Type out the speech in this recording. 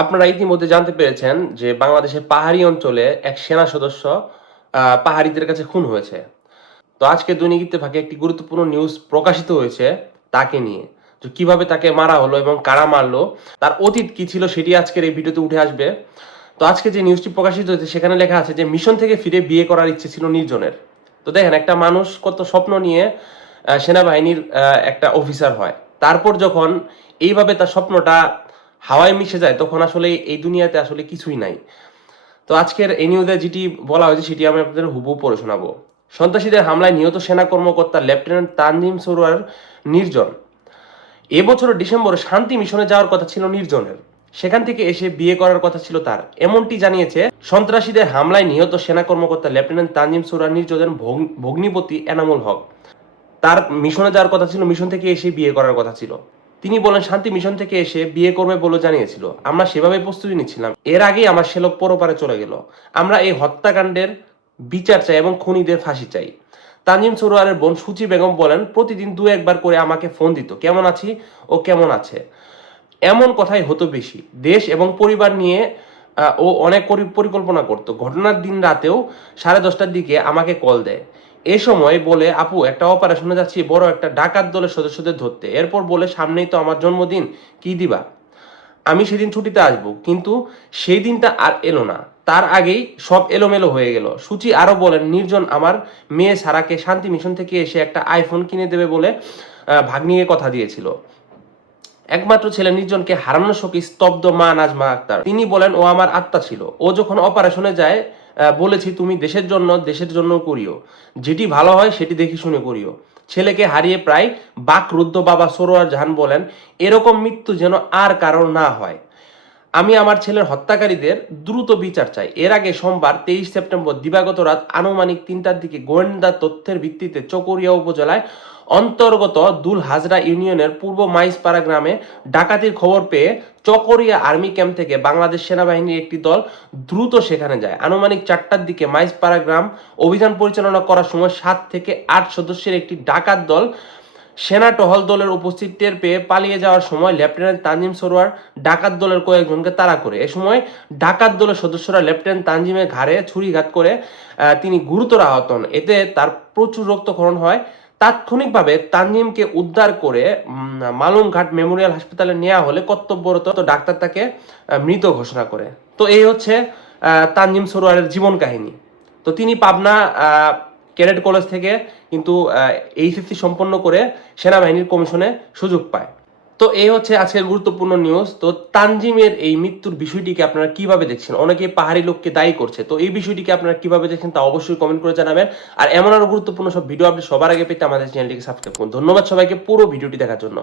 আপনারা ইতিমধ্যে জানতে পেরেছেন যে বাংলাদেশের পাহাড়ি অঞ্চলে এক সেনা সদস্য পাহাড়িদের কাছে খুন হয়েছে। তো আজকে দৈনিক ইত্তেফাকে একটি গুরুত্বপূর্ণ নিউজ প্রকাশিত হয়েছে তাকে নিয়ে, যে কিভাবে তাকে মারা হলো এবং কারা মারলো, তার অতীত কি ছিল সেটি আজকের এই ভিডিওতে উঠে আসবে। তো আজকে যে নিউজটি প্রকাশিত হয়েছে সেখানে লেখা আছে যে মিশন থেকে ফিরে বিয়ে করার ইচ্ছে ছিল নির্জনের। তো দেখেন, একটা মানুষ কত স্বপ্ন নিয়ে সেনাবাহিনীর একটা অফিসার হয়, তারপর যখন এইভাবে তার স্বপ্নটা হাওয়ায় মিশে যায় তখন আসলে এই দুনিয়াতে আসলে কিছুই নাই। তো আজকের এই নিউজে যেটি বলা হয়েছে সেটি আমি আপনাদের হুবহু পড়ে শোনাবো। সন্ত্রাসীদের হামলায় নিহত সেনা কর্মকর্তা লেফটেন্যান্ট তানজিম সরোয়ার নির্জন। এবছরের ডিসেম্বরে শান্তি মিশনে যাওয়ার কথা ছিল নির্জনের, সেখান থেকে এসে বিয়ে করার কথা ছিল তার, এমনটি জানিয়েছে সন্ত্রাসীদের হামলায় নিহত সেনা কর্মকর্তা লেফটেন্যান্ট তানজিম সরোয়ার নির্জনের ভগ্নিপতি এনামুল হক। তার মিশনে যাওয়ার কথা ছিল, মিশন থেকে এসে বিয়ে করার কথা ছিল। তিনি বলেন শান্তি মিশন থেকে এসে বিয়ে করবে বলে জানিয়েছিল, আমরা সেভাবে প্রস্তুতি নিচ্ছিলাম, এর আগেই আমার শ্যালক পরপারে চলে গেল। আমরা এই হত্যাকাণ্ডের বিচার চাই এবং খুনিদের ফাঁসি চাই। তানজিম সরোয়ারের বোন সুচি বেগম বলেন, প্রতিদিন দু একবার করে আমাকে ফোন দিত, কেমন আছি ও কেমন আছে, এমন কথাই হতো বেশি। দেশ এবং পরিবার নিয়ে ও অনেক পরিকল্পনা করত। ঘটনার দিন রাতেও 10:30টার দিকে আমাকে কল দেয়। এ সময় বলে, আপু একটা অপারেশনে যাচ্ছি বড় একটা ডাকাত দলের সদস্যদের ধরতে। এরপর বলে, সামনেই তো আমার জন্মদিন, কি দিবা? আমি সেদিন ছুটিতে আসব, কিন্তু সেই দিনটা আর এলো না। তার আগেই সব এলোমেলো হয়ে গেল। সূচি আরো বলেন, নির্জন আমার মেয়ে সারাকে শান্তি মিশন থেকে এসে একটা আইফোন কিনে দেবে বলে ভাগ্নিকে কথা দিয়েছিল। একমাত্র ছেলে নির্জনকে হারানোর শোকে স্তব্ধ মা নাজমা আক্তার। তিনি বলেন, ও আমার আত্মা ছিল, ও যখন অপারেশনে যায় বলেছি তুমি দেশের জন্য করিও, যেটি ভালো হয় সেটি দেখে শুনে করিও। ছেলেকে হারিয়ে প্রায় বাকরুদ্ধ বাবা সরোয়ার জাহান বলেন, এরকম মৃত্যু যেন আর কারণ না হয়। আমি আমার ছেলের হত্যাকারীদের দ্রুত বিচার চাই। এর আগে সোমবার 23 সেপ্টেম্বর দিবাগত রাত আনুমানিক 3টার দিকে গোয়েন্দা তথ্যের ভিত্তিতে চকরিয়া উপজেলায় অন্তর্গত দুল হাজরা ইউনিয়নের পূর্ব মাইজপাড়া গ্রামে ডাকাতির খবর পেয়ে চকরিয়া আর্মি ক্যাম্প থেকে বাংলাদেশ সেনাবাহিনীর একটি দল দ্রুত সেখানে যায়। আনুমানিক 4টার দিকে মাইজপাড়া গ্রাম অভিযান পরিচালনা করার সময় 7 থেকে 8 সদস্যের একটি ডাকাত দল সেনা টহল দলের উপস্থিত টের পেয়ে পালিয়ে যাওয়ার সময় লেফটেন্যান্ট তানজিম সরোয়ার ডাকাত দলের কয়েকজনকে তাড়া করে। এ সময় ডাকাত দলের সদস্যরা লেফটেন্যান্ট তানজিমের ঘাড়ে ছুরিঘাত করে তিনি গুরুতর আহত হন। এতে তার প্রচুর রক্তক্ষরণ হয়। তাৎক্ষণিকভাবে তানজিমকে উদ্ধার করে মালুমঘাট মেমোরিয়াল হাসপাতালে নেওয়া হলে কর্তব্যরত ডাক্তার তাকে মৃত ঘোষণা করে। তো এই হচ্ছে তানজিম সরোয়ারের জীবন কাহিনী। তো তিনি পাবনা ক্যাডেট কলেজ থেকে কিন্তু এইচএসসি সম্পন্ন করে সেনাবাহিনীর কমিশনে সুযোগ পায়। তো এই হচ্ছে আজকের গুরুত্বপূর্ণ নিউজ। তো তানজিমের এই মৃত্যুর বিষয়টিকে আপনারা কিভাবে দেখছেন? অনেকে পাহাড়ি লোককে দায়ী করছে, তো এই বিষয়টিকে আপনারা কিভাবে দেখছেন তা অবশ্যই কমেন্ট করে জানাবেন। আর এমন আরো গুরুত্বপূর্ণ সব ভিডিও আপনি সবার আগে পেতে আমাদের চ্যানেলটিকে সাবস্ক্রাইব করুন। ধন্যবাদ সবাইকে পুরো ভিডিওটি দেখার জন্য।